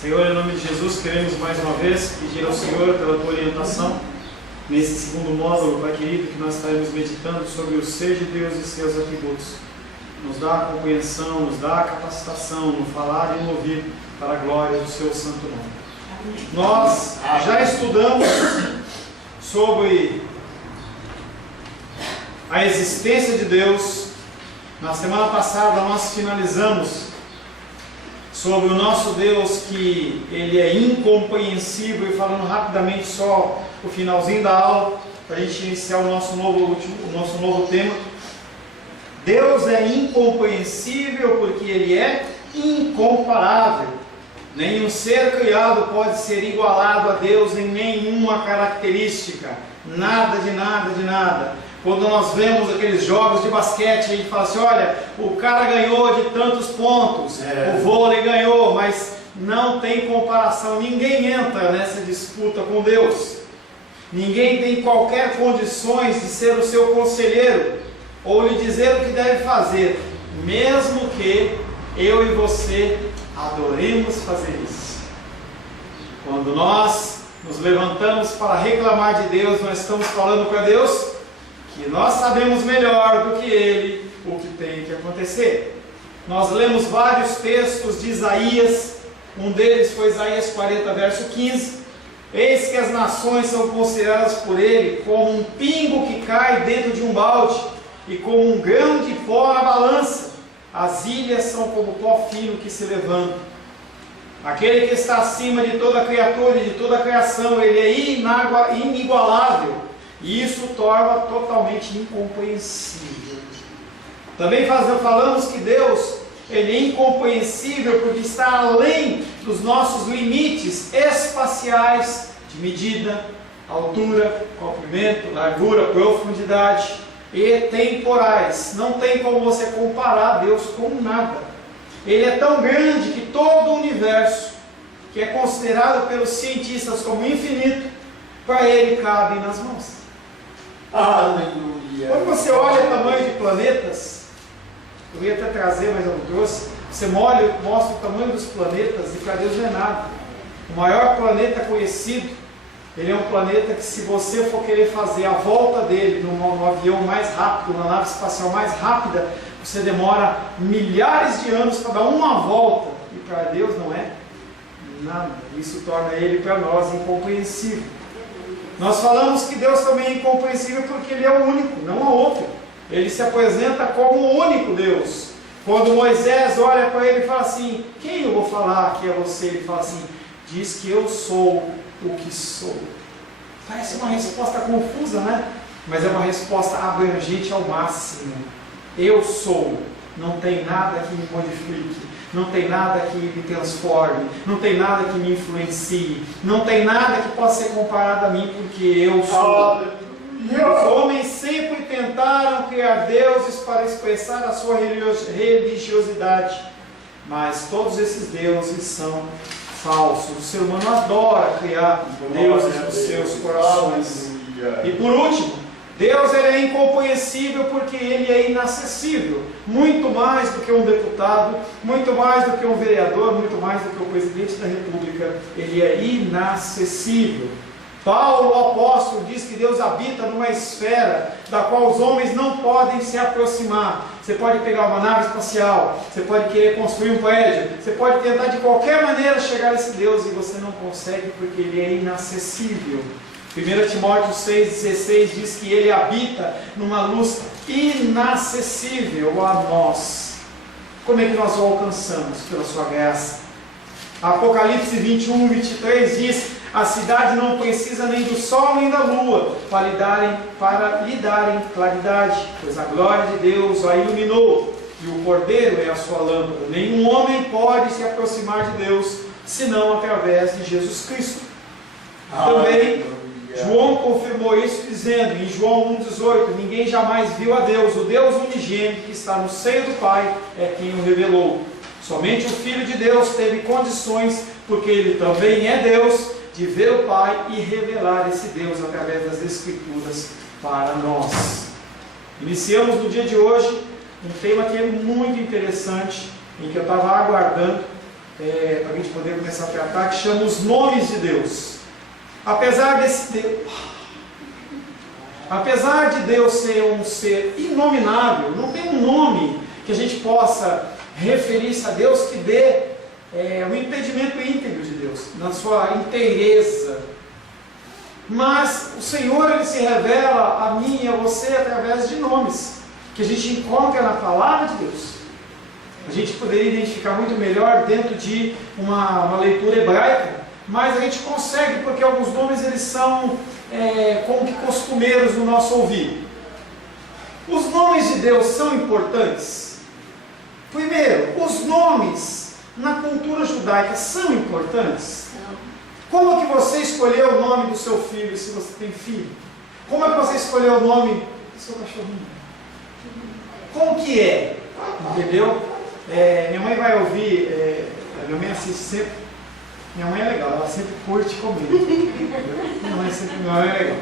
Senhor, em nome de Jesus, queremos mais uma vez pedir ao Senhor pela tua orientação nesse segundo módulo, Pai querido, que nós estaremos meditando sobre o ser de Deus e seus atributos. Nos dá a compreensão, nos dá a capacitação no falar e no ouvir para a glória do seu santo nome. Nós já estudamos sobre a existência de Deus. Na semana passada nós finalizamos sobre o nosso Deus, que Ele é incompreensível, e falando rapidamente só o finalzinho da aula, para a gente iniciar o nosso novo tema. Deus é incompreensível porque Ele é incomparável. Nenhum ser criado pode ser igualado a Deus em nenhuma característica. Nada de nada de nada. Quando nós vemos aqueles jogos de basquete, a gente fala assim, olha, o cara ganhou de tantos pontos, o vôlei ganhou, mas não tem comparação. Ninguém entra nessa disputa com Deus. Ninguém tem qualquer condições de ser o seu conselheiro ou lhe dizer o que deve fazer, mesmo que eu e você adoremos fazer isso. Quando nós nos levantamos para reclamar de Deus, nós estamos falando para Deus que nós sabemos melhor do que Ele o que tem que acontecer. Nós lemos vários textos de Isaías, um deles foi Isaías 40, verso 15. Eis que as nações são consideradas por Ele como um pingo que cai dentro de um balde, e como um grão de pó na balança. As ilhas são como pó fino que se levanta. Aquele que está acima de toda criatura e de toda a criação, Ele é inigualável, e isso torna totalmente incompreensível. Também falamos que Deus, Ele é incompreensível porque está além dos nossos limites espaciais de medida, altura, comprimento, largura, profundidade, e temporais. Não tem como você comparar Deus com nada. Ele é tão grande que todo o universo, que é considerado pelos cientistas como infinito, para Ele cabe nas mãos. Aleluia! Quando você olha o tamanho de planetas, eu ia até trazer, mas eu não trouxe. Você mostra o tamanho dos planetas e para Deus não é nada. O maior planeta conhecido, ele é um planeta que, se você for querer fazer a volta dele no avião mais rápido, na nave espacial mais rápida, você demora milhares de anos para dar uma volta, e para Deus não é nada. Isso torna Ele para nós incompreensível. Nós falamos que Deus também é incompreensível porque Ele é o único, não há outro. Ele se apresenta como o único Deus. Quando Moisés olha para ele e fala assim, quem eu vou falar que é você? Ele fala assim, diz que eu sou o que sou. Parece uma resposta confusa, né? Mas é uma resposta abrangente ao máximo. Eu sou. Não tem nada que me modifique. Não tem nada que me transforme. Não tem nada que me influencie. Não tem nada que possa ser comparado a mim, porque eu sou. Os homens sempre tentaram criar deuses para expressar a sua religiosidade. Mas todos esses deuses são falsos. O ser humano adora criar deuses nos seus corações. E por último, Deus, Ele é incompreensível porque Ele é inacessível. Muito mais do que um deputado, muito mais do que um vereador, muito mais do que o presidente da República. Ele é inacessível. Paulo, o apóstolo, diz que Deus habita numa esfera da qual os homens não podem se aproximar. Você pode pegar uma nave espacial, você pode querer construir um prédio, você pode tentar de qualquer maneira chegar a esse Deus e você não consegue porque Ele é inacessível. 1 Timóteo 6,16 diz que Ele habita numa luz inacessível a nós. Como é que nós o alcançamos? Pela sua graça. Apocalipse 21, 23 diz: a cidade não precisa nem do sol nem da lua para lhe darem claridade, pois a glória de Deus a iluminou, e o Cordeiro é a sua lâmpada. Nenhum homem pode se aproximar de Deus senão através de Jesus Cristo. Também João confirmou isso dizendo em João 1,18: ninguém jamais viu a Deus, o Deus unigênito que está no seio do Pai é quem o revelou. Somente o Filho de Deus teve condições, porque Ele também é Deus, de ver o Pai e revelar esse Deus através das Escrituras para nós. Iniciamos no dia de hoje um tema que é muito interessante, em que eu estava aguardando, para a gente poder começar a tratar, que chama os nomes de Deus. Apesar de Deus ser um ser inominável, não tem um nome que a gente possa referir-se a Deus que dê o impedimento íntegro de Deus, na sua inteireza. Mas o Senhor, Ele se revela a mim e a você através de nomes, que a gente encontra na Palavra de Deus. A gente poderia identificar muito melhor dentro de uma leitura hebraica, mas a gente consegue, porque alguns nomes eles são como que costumeiros no nosso ouvido. Os nomes de Deus são importantes? Primeiro, os nomes na cultura judaica são importantes? Como é que você escolheu o nome do seu filho, se você tem filho? Como é que você escolheu o nome do seu cachorrinho? Como que é? Entendeu? Minha mãe vai ouvir, minha mãe assiste sempre. Minha mãe é legal, ela sempre curte comigo. Minha mãe é legal.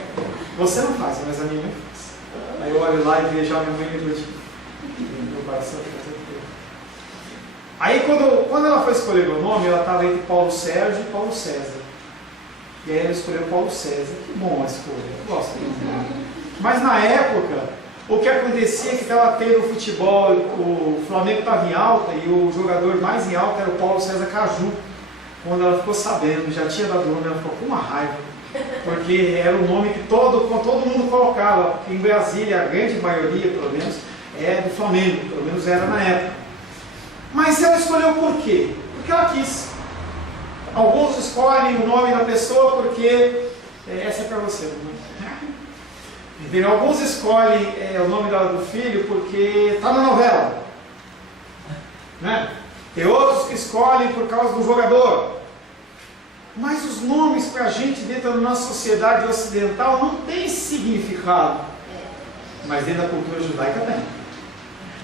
Você não faz, mas a minha mãe faz. Aí eu olho lá e vejo a minha mãe me curtindo. Meu coração fica todo inteiro. Aí quando ela foi escolher meu nome, ela estava entre Paulo Sérgio e Paulo César. E aí ela escolheu Paulo César. Que bom a escolha, eu gosto dele. Mas na época, o que acontecia é que estava tendo o futebol, o Flamengo estava em alta e o jogador mais em alta era o Paulo César Caju. Quando ela ficou sabendo, já tinha dado o nome, ela ficou com uma raiva, porque era o nome que todo mundo colocava, porque em Brasília, a grande maioria, pelo menos, é do Flamengo, pelo menos era na época. Mas ela escolheu por quê? Porque ela quis. Alguns escolhem o nome da pessoa porque, essa é para você, entendeu? Alguns escolhem o nome do filho porque está na novela, né? Tem outros que escolhem por causa do jogador. Mas os nomes para a gente dentro da nossa sociedade ocidental não tem significado. Mas dentro da cultura judaica tem.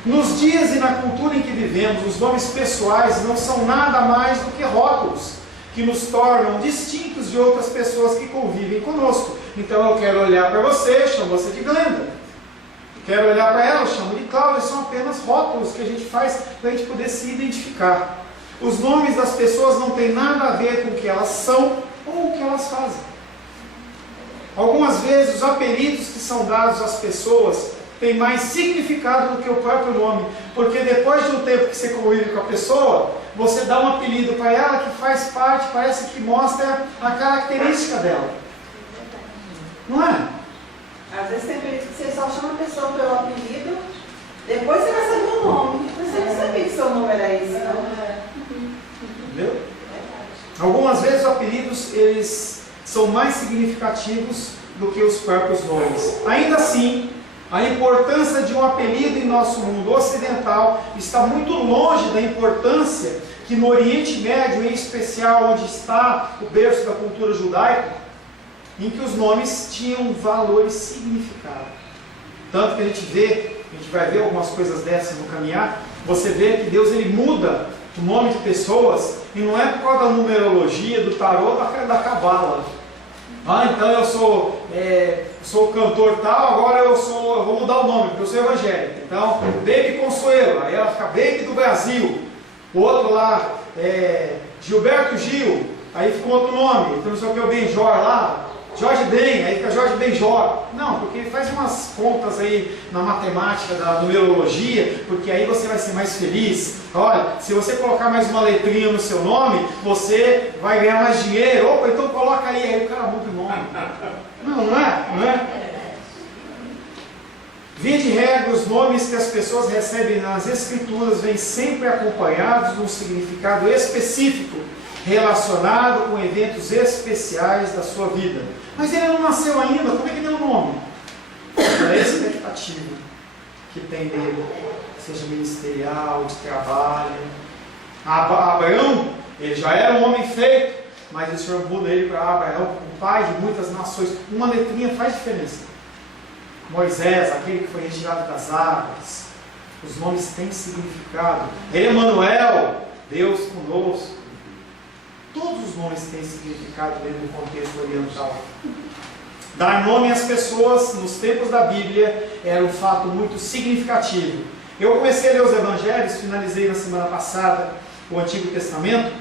Nos dias e na cultura em que vivemos, os nomes pessoais não são nada mais do que rótulos que nos tornam distintos de outras pessoas que convivem conosco. Então eu quero olhar para você, chamo você de Glenda. Quero olhar para ela, chamo de Cláudia. São apenas rótulos que a gente faz para a gente poder se identificar. Os nomes das pessoas não têm nada a ver com o que elas são ou o que elas fazem. Algumas vezes os apelidos que são dados às pessoas têm mais significado do que o próprio nome, porque depois de um tempo que você convive com a pessoa, você dá um apelido para ela que faz parte, parece que mostra a característica dela. Não é? Às vezes tem apelido que você só chama a pessoa pelo apelido, depois você vai saber o nome. Você não sabia que seu nome era esse, não? Entendeu? Algumas vezes os apelidos eles são mais significativos do que os próprios nomes. Ainda assim, a importância de um apelido em nosso mundo ocidental está muito longe da importância que no Oriente Médio, em especial onde está o berço da cultura judaica, em que os nomes tinham valor e significado. Tanto que a gente vai ver algumas coisas dessas no caminhar, você vê que Deus ele muda o nome de pessoas, e não é por causa da numerologia, do tarô, da cabala. Então eu sou cantor tal, agora eu vou mudar o nome, porque eu sou evangélico. Então, Baby Consuelo, aí ela fica Baby do Brasil. O outro lá, Gilberto Gil, aí fica outro nome, então não sei o que, o Benjor lá, Jorge Ben, aí fica Jorge Benjor. Não, porque ele faz umas contas aí na matemática da numerologia, porque aí você vai ser mais feliz. Olha, se você colocar mais uma letrinha no seu nome, você vai ganhar mais dinheiro. Opa, então coloca aí o cara muda o nome. Não é? Via de regra, os nomes que as pessoas recebem nas escrituras vêm sempre acompanhados de um significado específico, relacionado com eventos especiais da sua vida. Mas ele não nasceu ainda, como é que deu o nome? A expectativa que tem dele, seja ministerial, de trabalho. Abraão, ele já era um homem feito, mas o Senhor muda ele para Abraão, o pai de muitas nações. Uma letrinha faz diferença. Moisés, aquele que foi retirado das águas. Os nomes têm significado. Emanuel, Deus conosco. Todos os nomes têm significado dentro do contexto oriental. Dar nome às pessoas nos tempos da Bíblia era um fato muito significativo. Eu comecei a ler os Evangelhos, finalizei na semana passada o Antigo Testamento,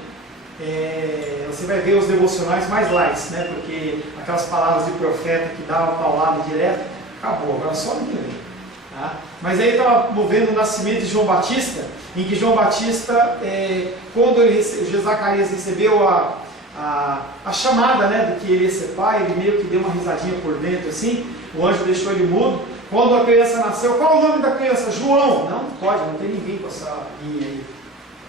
você vai ver os devocionais mais light, né? Porque aquelas palavras de profeta que davam paulada direto, acabou, agora só no que vem. Tá? Mas aí estava movendo o nascimento de João Batista, em que João Batista, quando Zacarias recebeu a chamada, né, de que ele ia ser pai, ele meio que deu uma risadinha por dentro assim, o anjo deixou ele mudo. Quando a criança nasceu, qual o nome da criança? João. Não pode, não tem ninguém com essa linha aí.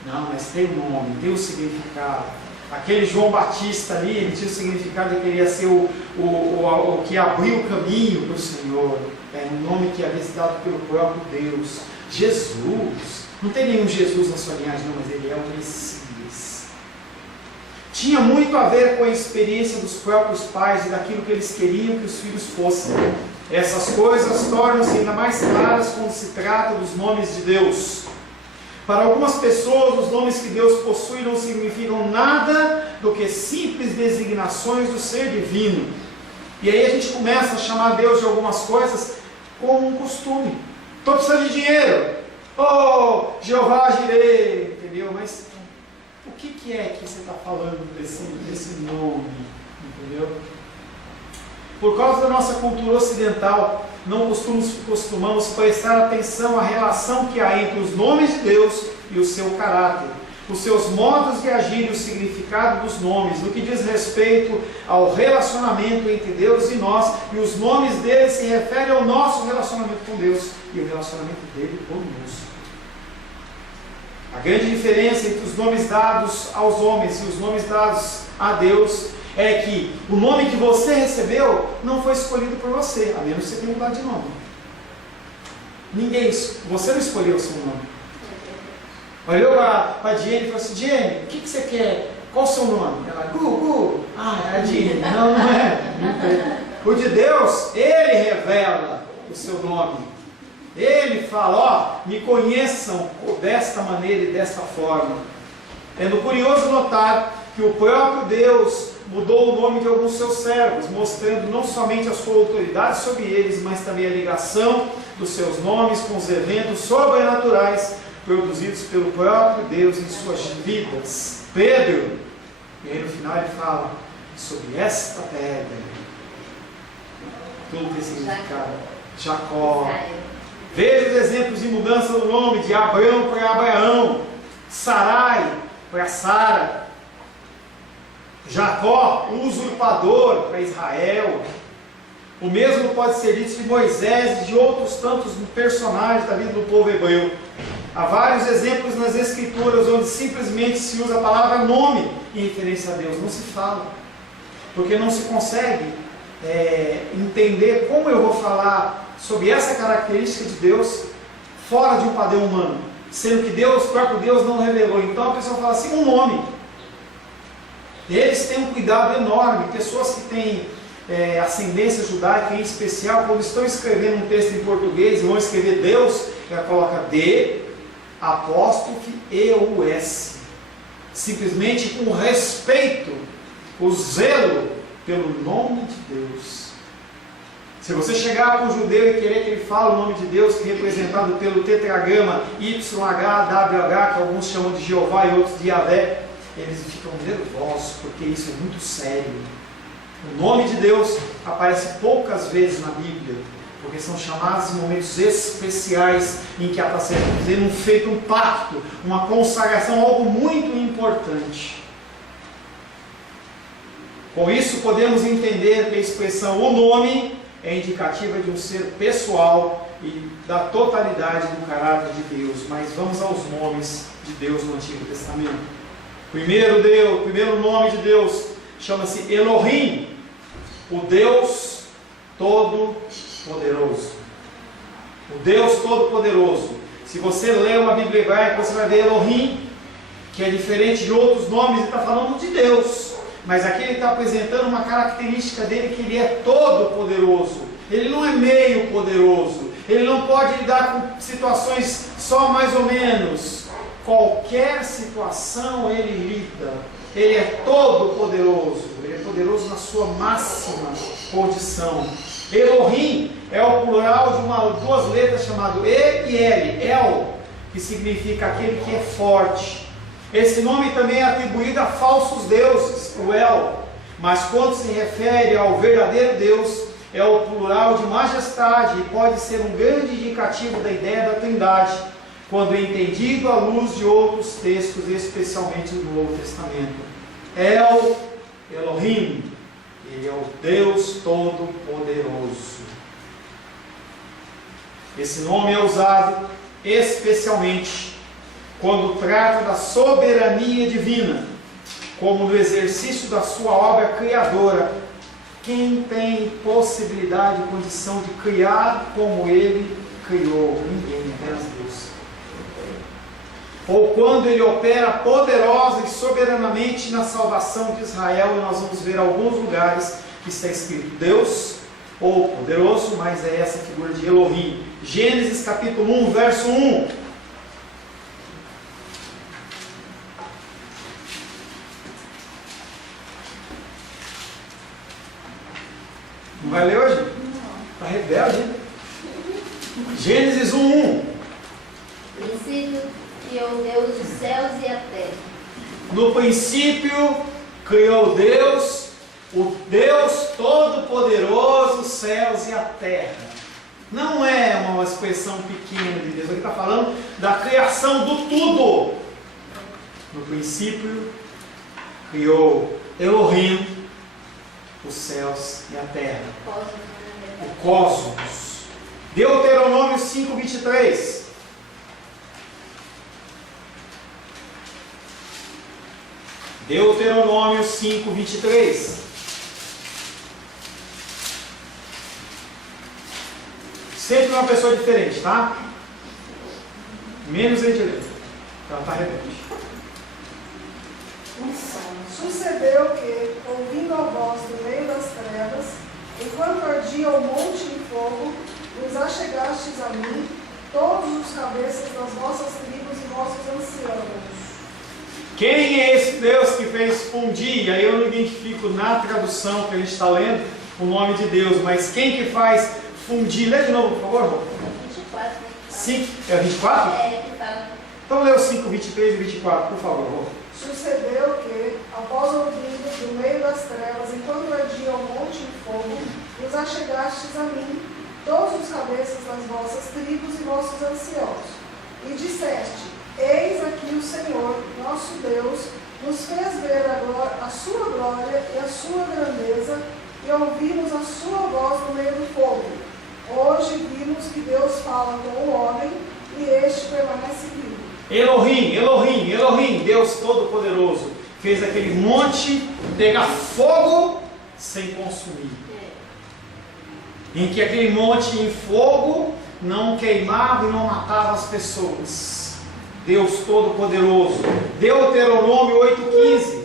Não, mas tem um nome, tem um significado. Aquele João Batista ali, ele tinha o significado de que ele ia ser o que abriu o caminho para o Senhor. É um nome que havia sido dado pelo próprio Deus. Jesus. Não tem nenhum Jesus na sua linhagem, não, mas ele é o Messias. Tinha muito a ver com a experiência dos próprios pais e daquilo que eles queriam que os filhos fossem. Essas coisas tornam-se ainda mais claras quando se trata dos nomes de Deus. Para algumas pessoas, os nomes que Deus possui não significam nada do que simples designações do ser divino. E aí a gente começa a chamar Deus de algumas coisas como um costume. Estou precisando de dinheiro. Oh, Jeová Jireh, entendeu? Mas o que é que você está falando desse nome, entendeu? Por causa da nossa cultura ocidental, não costumamos prestar atenção à relação que há entre os nomes de Deus e o seu caráter, os seus modos de agir e o significado dos nomes, no que diz respeito ao relacionamento entre Deus e nós, e os nomes dele se referem ao nosso relacionamento com Deus e o relacionamento dele conosco. A grande diferença entre os nomes dados aos homens e os nomes dados a Deus é que o nome que você recebeu não foi escolhido por você, a menos que você tenha mudado de nome. Você não escolheu o seu nome. Olhou para a Diene e falou assim: Diene, o que você quer? Qual o seu nome? Ela, Gu. Ah, é a Diene. Não é. O de Deus, ele revela o seu nome. Ele fala: me conheçam desta maneira e desta forma. É curioso notar que o próprio Deus mudou o nome de alguns seus servos, mostrando não somente a sua autoridade sobre eles, mas também a ligação dos seus nomes com os eventos sobrenaturais produzidos pelo próprio Deus em suas vidas. Pedro, e aí no final ele fala: sobre esta pedra, tudo tem significado. Jacó. Veja os exemplos de mudança do nome, de Abrão para Abraão, Sarai para Sara, Jacó, o usurpador, para Israel. O mesmo pode ser dito de Moisés e de outros tantos personagens da vida do povo hebreu. Há vários exemplos nas Escrituras onde simplesmente se usa a palavra nome em referência a Deus. Não se fala, porque não se consegue entender como eu vou falar sobre essa característica de Deus fora de um padrão humano, sendo que o próprio Deus não revelou. Então a pessoa fala assim, um nome. Eles têm um cuidado enorme. Pessoas que têm ascendência judaica em especial, quando estão escrevendo um texto em português e vão escrever Deus, ela coloca D, apóstrofe E-U-S, simplesmente com respeito, o zelo pelo nome de Deus. Se você chegar para um judeu e querer que ele fale o nome de Deus, que é representado pelo tetragrama YHWH, que alguns chamam de Jeová e outros de Yahvé, eles ficam nervosos, porque isso é muito sério. O nome de Deus aparece poucas vezes na Bíblia, porque são chamados em momentos especiais em que está sendo feito um pacto, uma consagração, algo muito importante. Com isso podemos entender que a expressão o nome é indicativa de um ser pessoal e da totalidade do caráter de Deus. Mas vamos aos nomes de Deus no Antigo Testamento. O primeiro nome de Deus chama-se Elohim, o Deus Todo-Poderoso. O Deus Todo-Poderoso. Se você ler uma Bíblia hebraica, você vai ver Elohim, que é diferente de outros nomes, ele está falando de Deus. Mas aqui ele está apresentando uma característica dele, que ele é todo-poderoso. Ele não é meio poderoso. Ele não pode lidar com situações só mais ou menos. Qualquer situação ele lida. Ele é todo-poderoso. Ele é poderoso na sua máxima condição. Elohim é o plural de duas letras chamado E e L. El, que significa aquele que é forte. Esse nome também é atribuído a falsos deuses, o El, mas quando se refere ao verdadeiro Deus, é o plural de majestade e pode ser um grande indicativo da ideia da Trindade, quando entendido à luz de outros textos, especialmente do Novo Testamento. El, Elohim, ele é o Deus Todo-Poderoso. Esse nome é usado especialmente quando trata da soberania divina, como no exercício da sua obra criadora. Quem tem possibilidade e condição de criar como ele criou? Ninguém, apenas Deus. Ou quando ele opera poderosa e soberanamente na salvação de Israel, e nós vamos ver alguns lugares que está escrito Deus ou poderoso, mas é essa figura de Elohim. Gênesis capítulo 1, verso 1. Não vai ler hoje? Está rebelde, hein? Gênesis 1:1. Princípio criou Deus os céus e a terra. No princípio criou Deus, o Deus Todo-Poderoso, os céus e a terra. Não é uma expressão pequena de Deus, ele está falando da criação do tudo. No princípio criou Elohim, os céus e a terra, o cosmos. Deuteronômio 5:23. Deuteronômio 5:23. Sempre uma pessoa diferente, tá? Menos gentileza. Ela está rebelde. Sucedeu que, ouvindo a voz do meio das trevas, enquanto ardia o monte em fogo, vos achegastes a mim, todos os cabeças das vossas tribos e vossos anciãos. Quem é esse Deus que fez fundir? Aí eu não identifico na tradução que a gente está lendo o nome de Deus, mas quem que faz fundir? Lê de novo, por favor. 24. 5, é 24? É, que fala. Então lê o 5, 23 e 24, por favor. Sucedeu que, após ouvindo do meio das trevas, enquanto ardia o monte em fogo, vos achegastes a mim, todos os cabeças das vossas tribos e vossos anciãos. E disseste: Eis aqui o Senhor, nosso Deus, nos fez ver a sua glória e a sua grandeza, e ouvimos a sua voz no meio do fogo. Hoje vimos que Deus fala com o homem, e este permanece vivo. Elohim, Elohim, Elohim, Deus Todo-Poderoso, fez aquele monte pegar fogo sem consumir. Em que aquele monte em fogo não queimava e não matava as pessoas. Deus Todo-Poderoso. Deuteronômio 8,15.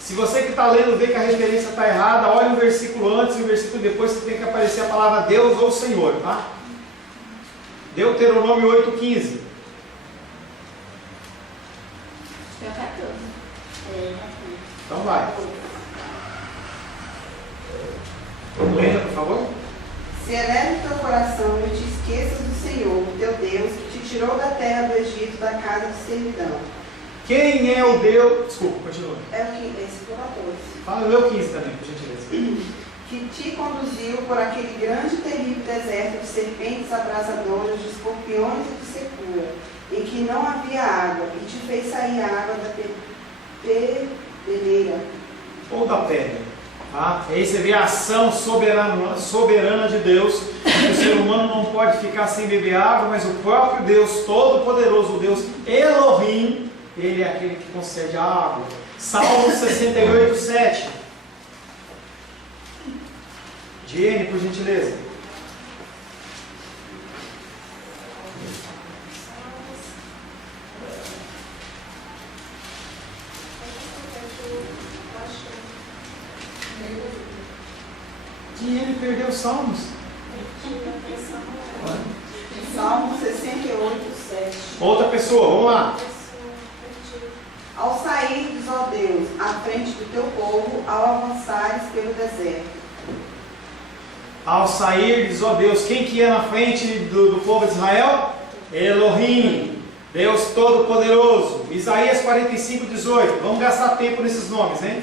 Se você que está lendo vê que a referência está errada, olha o versículo antes e o versículo depois, que tem que aparecer a palavra Deus ou Senhor, tá? Deuteronômio 8,15. É o 14. É, Então vai. Lenda, por favor. Se eleve o teu coração e te esqueças do Senhor, teu Deus, que te tirou da terra do Egito, da casa de servidão. Quem é o Deus... Desculpa, continua. É o que? Esse por 14. Fala o meu 15 também, por gentileza. Que te conduziu por aquele grande e terrível deserto de serpentes abrasadoras, de escorpiões e de secura, em que não havia água, e te fez sair água da pedreira. Ou da pedra. Tá? Aí você vê a ação soberana de Deus. O ser humano não pode ficar sem beber água, mas o próprio Deus Todo-Poderoso, o Deus Elohim, ele é aquele que concede a água. Salmo 68, 7. Diene, por gentileza. Diene perdeu os salmos. Salmo 68, 7. Outra pessoa, vamos lá. Ao saíres, ó Deus, à frente do teu povo, ao avançares pelo deserto. Ao sair, diz, ó Deus, quem que ia na frente do povo de Israel? Elohim, Deus Todo-Poderoso. Isaías 45, 18. Vamos gastar tempo nesses nomes, hein?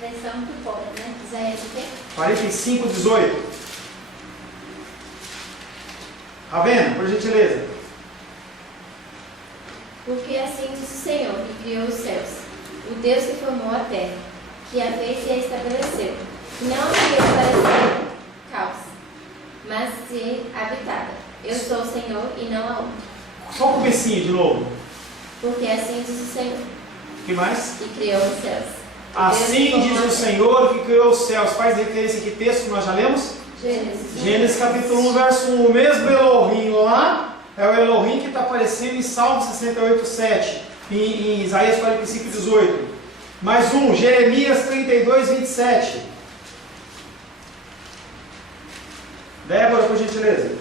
Versão muito boa, né? Isaías o quê? 45, 18. Tá vendo? Por gentileza. Porque assim diz o Senhor, que criou os céus, o Deus que formou a terra, que a fez e a estabeleceu, que não a criou para ser caos, mas ser habitada. Eu sou o Senhor e não a outro. Só o comecinho de novo. Porque assim diz o Senhor, O que mais? que criou os céus. Assim diz o Senhor que criou os céus. Faz referência a que texto que nós já lemos? Gênesis capítulo 1, verso 1. O mesmo Elohim lá é o Elohim que está aparecendo em Salmo 68, 7. Em Isaías 45, 18. Mais um, Jeremias 32, 27. Débora, por gentileza.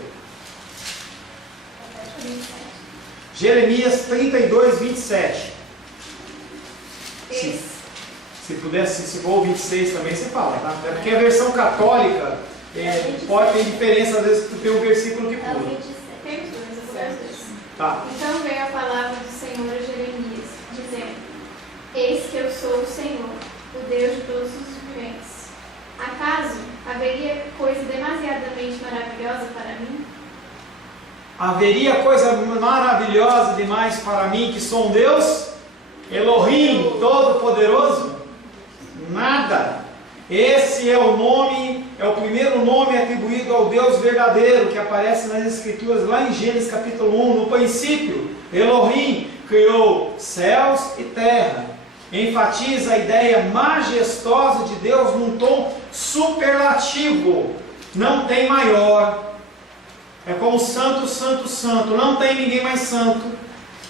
Jeremias 32, 27. Se pudesse, se for o 26 também, você fala, tá? É porque a versão católica pode ter diferença, às vezes tu tem um versículo que É o pula. 27. Tem os dois, eu vou dar os dois. Tá. Então veio a palavra do Senhor a Jeremias, dizendo: Eis que eu sou o Senhor, o Deus de todos os viventes. Acaso haveria coisa demasiadamente maravilhosa para mim? Haveria coisa maravilhosa demais para mim que sou um Deus? Elohim, Todo-Poderoso? Nada. Esse é o nome, é o primeiro nome atribuído ao Deus verdadeiro que aparece nas Escrituras lá em Gênesis capítulo 1. No princípio, Elohim criou céus e terra. Enfatiza a ideia majestosa de Deus num tom superlativo. Não tem maior. É como santo, santo, santo. Não tem ninguém mais santo.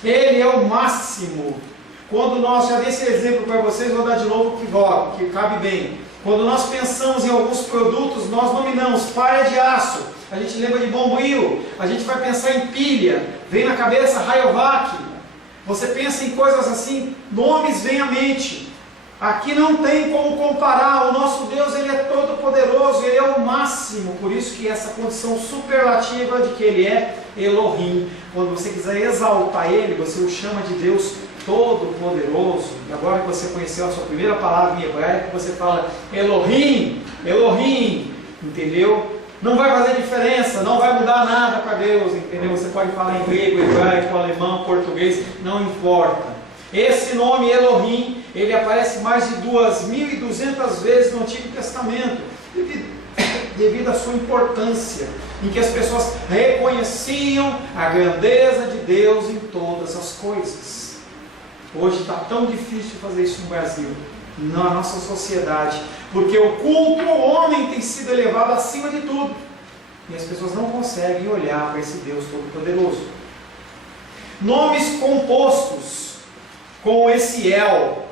Ele é o máximo. Quando nós, já dei esse exemplo para vocês, vou dar de novo que cabe bem. Quando nós pensamos em alguns produtos, nós nominamos palha de aço. A gente lembra de Bombril. A gente vai pensar em pilha. Vem na cabeça Rayovac. Você pensa em coisas assim, nomes vêm à mente. Aqui não tem como comparar. O nosso Deus, Ele é todo poderoso, Ele é o máximo. Por isso que essa condição superlativa de que Ele é Elohim. Quando você quiser exaltar Ele, você o chama de Deus Todo-Poderoso. E agora que você conheceu a sua primeira palavra em hebraico, você fala Elohim, Elohim, entendeu? Não vai fazer diferença, não vai mudar nada para Deus, entendeu? Você pode falar em grego, hebraico, alemão, português, não importa. Esse nome Elohim, ele aparece mais de 2.200 vezes no Antigo Testamento, devido à sua importância, em que as pessoas reconheciam a grandeza de Deus em todas as coisas. Hoje está tão difícil fazer isso no Brasil, na nossa sociedade, porque o culto ao homem tem sido elevado acima de tudo, e as pessoas não conseguem olhar para esse Deus Todo-Poderoso. Nomes compostos com esse El,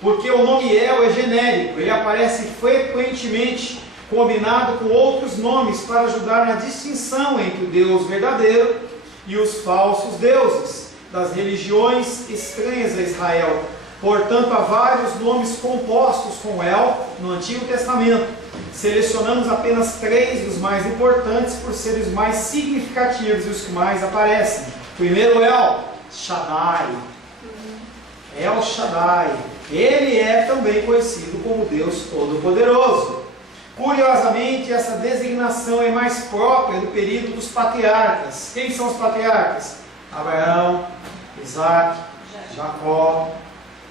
porque o nome El é genérico, ele aparece frequentemente combinado com outros nomes para ajudar na distinção entre o Deus verdadeiro e os falsos deuses das religiões estranhas a Israel. Portanto, há vários nomes compostos com El no Antigo Testamento. Selecionamos apenas 3 dos mais importantes por serem os mais significativos e os que mais aparecem. Primeiro El Shaddai. El Shaddai. Ele é também conhecido como Deus Todo-Poderoso. Curiosamente, essa designação é mais própria do período dos patriarcas. Quem são os patriarcas? Abraão, Isaac, Jacó.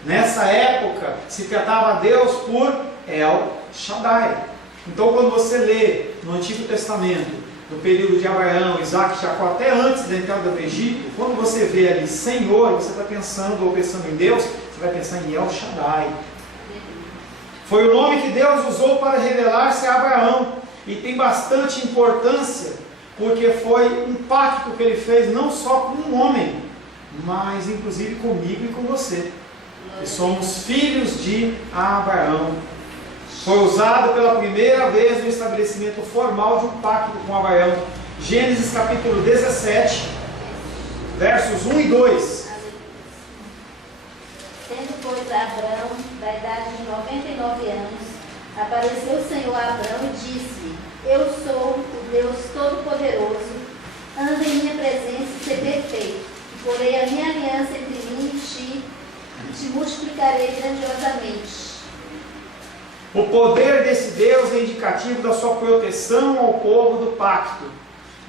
Nessa época se tratava Deus por El Shaddai. Então, quando você lê no Antigo Testamento, no período de Abraão, Isaac e Jacó, até antes da entrada do Egito, quando você vê ali Senhor, você está pensando em Deus, você vai pensar em El Shaddai. Foi o nome que Deus usou para revelar-se a Abraão, e tem bastante importância, porque foi um pacto que ele fez não só com um homem, mas inclusive comigo e com você, que somos filhos de Abraão. Foi usado pela primeira vez no estabelecimento formal de um pacto com Abraão. Gênesis capítulo 17, versos 1 e 2. Tendo, pois, Abraão, da idade de 99 anos, apareceu o Senhor a Abraão e disse-lhe: Eu sou o Deus Todo-Poderoso. anda em minha presença e ser perfeito. E porei a minha aliança entre mim e te multiplicarei grandiosamente. O poder desse Deus é indicativo da sua proteção ao povo do pacto.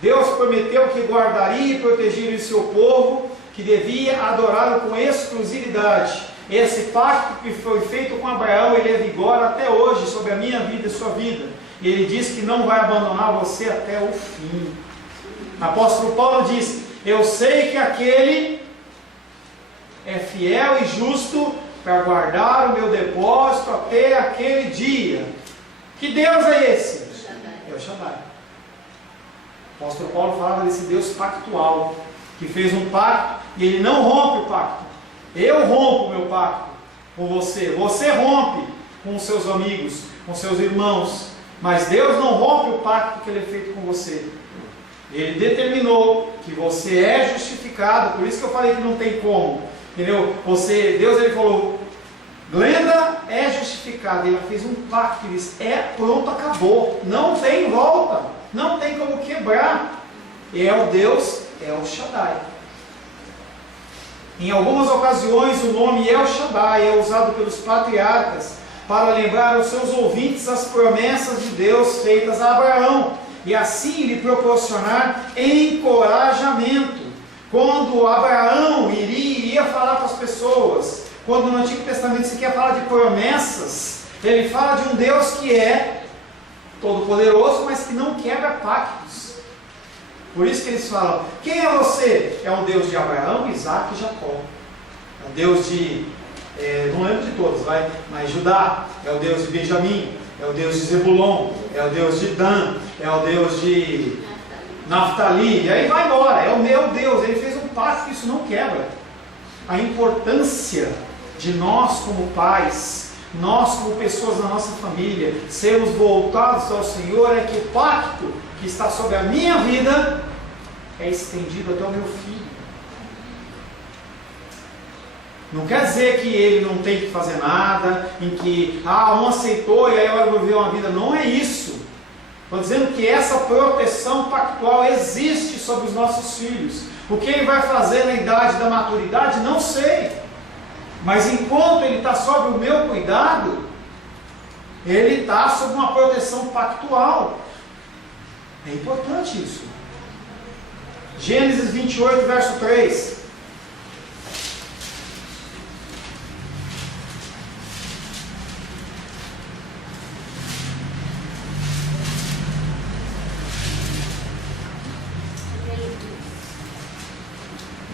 Deus prometeu que guardaria e protegeria o seu povo, que devia adorá-lo com exclusividade. Esse pacto que foi feito com Abraão, ele é vigor até hoje sobre a minha vida e sua vida. E ele diz que não vai abandonar você até o fim. O apóstolo Paulo diz: eu sei que aquele é fiel e justo para guardar o meu depósito até aquele dia. Que Deus é esse? É o Shaddai. O apóstolo Paulo falava desse Deus pactual, que fez um pacto e ele não rompe o pacto. Eu rompo o meu pacto com você. Você rompe com os seus amigos, com seus irmãos. Mas Deus não rompe o pacto que ele é feito com você. Ele determinou que você é justificado. Por isso que eu falei que não tem como. Entendeu? Deus ele falou: Glenda é justificada. Ele fez um pacto. Ele disse: pronto, acabou. Não tem volta. Não tem como quebrar. É o Deus, é o Shaddai. Em algumas ocasiões o nome El Shaddai é usado pelos patriarcas para lembrar aos seus ouvintes as promessas de Deus feitas a Abraão e assim lhe proporcionar encorajamento. Quando Abraão iria falar para as pessoas, quando no Antigo Testamento se quer falar de promessas, ele fala de um Deus que é todo-poderoso, mas que não quebra pactos. Por isso que eles falam: quem é você? É o Deus de Abraão, Isaac e Jacó. É o Deus de, não lembro de todos, mas Judá. É o Deus de Benjamim. É o Deus de Zebulon. É o Deus de Dan. É o Deus de Naftali. E aí vai embora. É o meu Deus. Ele fez um pacto que isso não quebra. A importância de nós como pais, nós como pessoas da nossa família, sermos voltados ao Senhor, é que o pacto que está sobre a minha vida é estendido até o meu filho. Não quer dizer que ele não tem que fazer nada, em que um aceitou e aí vai viver uma vida. Não é isso. Estou dizendo que essa proteção pactual existe sobre os nossos filhos. O que ele vai fazer na idade da maturidade, não sei. Mas enquanto ele está sob o meu cuidado, ele está sob uma proteção pactual. É importante isso. Gênesis 28, verso 3.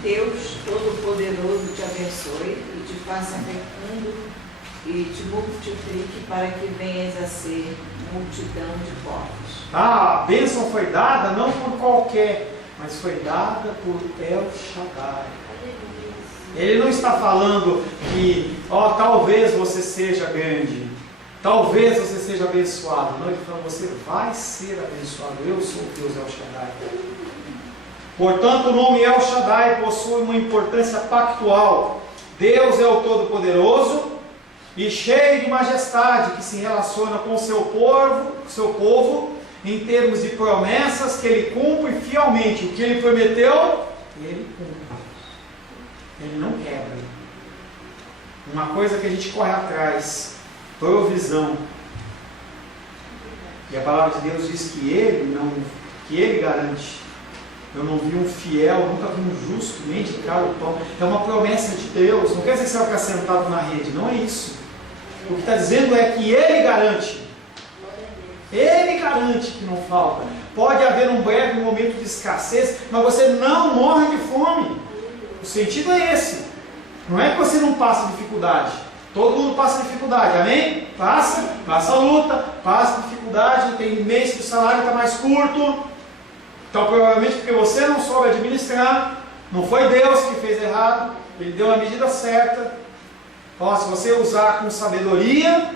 Deus Todo-Poderoso te abençoe e te faça fecundo e te multiplique para que venhas a ser multidão de povos. A bênção foi dada não por qualquer, mas foi dada por El Shaddai. Ele não está falando que, talvez você seja grande, talvez você seja abençoado. Não, ele está falando: você vai ser abençoado. Eu sou o Deus El Shaddai. Portanto, o nome El Shaddai possui uma importância pactual. Deus é o Todo-Poderoso e cheio de majestade, que se relaciona com o seu povo, em termos de promessas que ele cumpre fielmente. O que ele prometeu, ele cumpre. Ele não quebra. Uma coisa que a gente corre atrás: provisão. E a palavra de Deus diz que ele garante. Eu não vi um fiel, nunca vi um justo mendigar o pão. É uma promessa de Deus. Não quer dizer que você vai ficar sentado na rede, não é isso. O que está dizendo é que ele garante. Ele garante que não falta. Pode haver um breve momento de escassez, mas você não morre de fome. O sentido é esse. Não é que você não passa dificuldade. Todo mundo passa dificuldade, amém? Passa luta, passa dificuldade. Tem mês que o salário está mais curto. Então, provavelmente porque você não soube administrar, não foi Deus que fez errado, Ele deu a medida certa. Se você usar com sabedoria,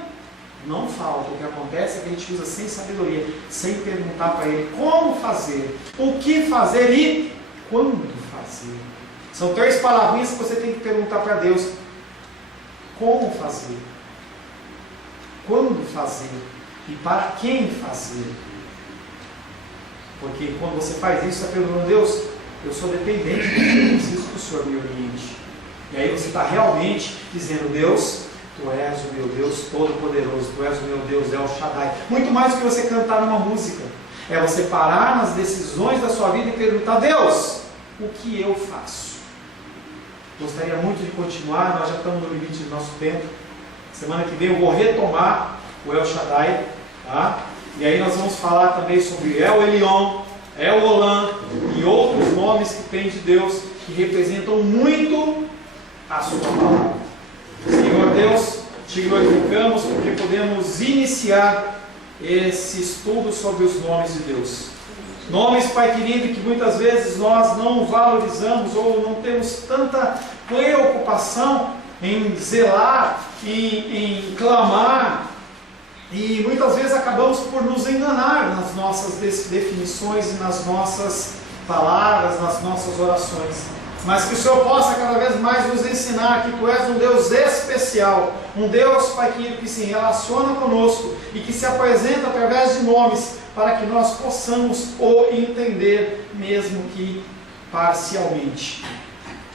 não falta. O que acontece é que a gente usa sem sabedoria, sem perguntar para Ele como fazer, o que fazer e quando fazer. São 3 palavrinhas que você tem que perguntar para Deus: como fazer, quando fazer e para quem fazer. Porque quando você faz isso, você está perguntando: Deus, eu sou dependente de Ti, eu preciso que o Senhor me oriente. E aí você está realmente dizendo: Deus, Tu és o meu Deus Todo-Poderoso, Tu és o meu Deus El Shaddai. Muito mais do que você cantar numa música, é você parar nas decisões da sua vida e perguntar: Deus, o que eu faço? Gostaria muito de continuar, nós já estamos no limite do nosso tempo. Semana que vem eu vou retomar o El Shaddai, tá? E aí nós vamos falar também sobre El Elyon, El Olam e outros nomes que tem de Deus que representam muito a sua palavra. Senhor Deus, te glorificamos porque podemos iniciar esse estudo sobre os nomes de Deus. Nomes, Pai querido, que muitas vezes nós não valorizamos ou não temos tanta preocupação em zelar, em clamar, e muitas vezes acabamos por nos enganar nas nossas definições e nas nossas palavras, nas nossas orações. Mas que o Senhor possa cada vez mais nos ensinar que Tu és um Deus especial, um Deus, Pai querido, que se relaciona conosco e que se apresenta através de nomes para que nós possamos o entender, mesmo que parcialmente.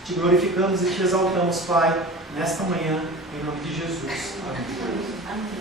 Te glorificamos e te exaltamos, Pai, nesta manhã, em nome de Jesus. Amém. Amém.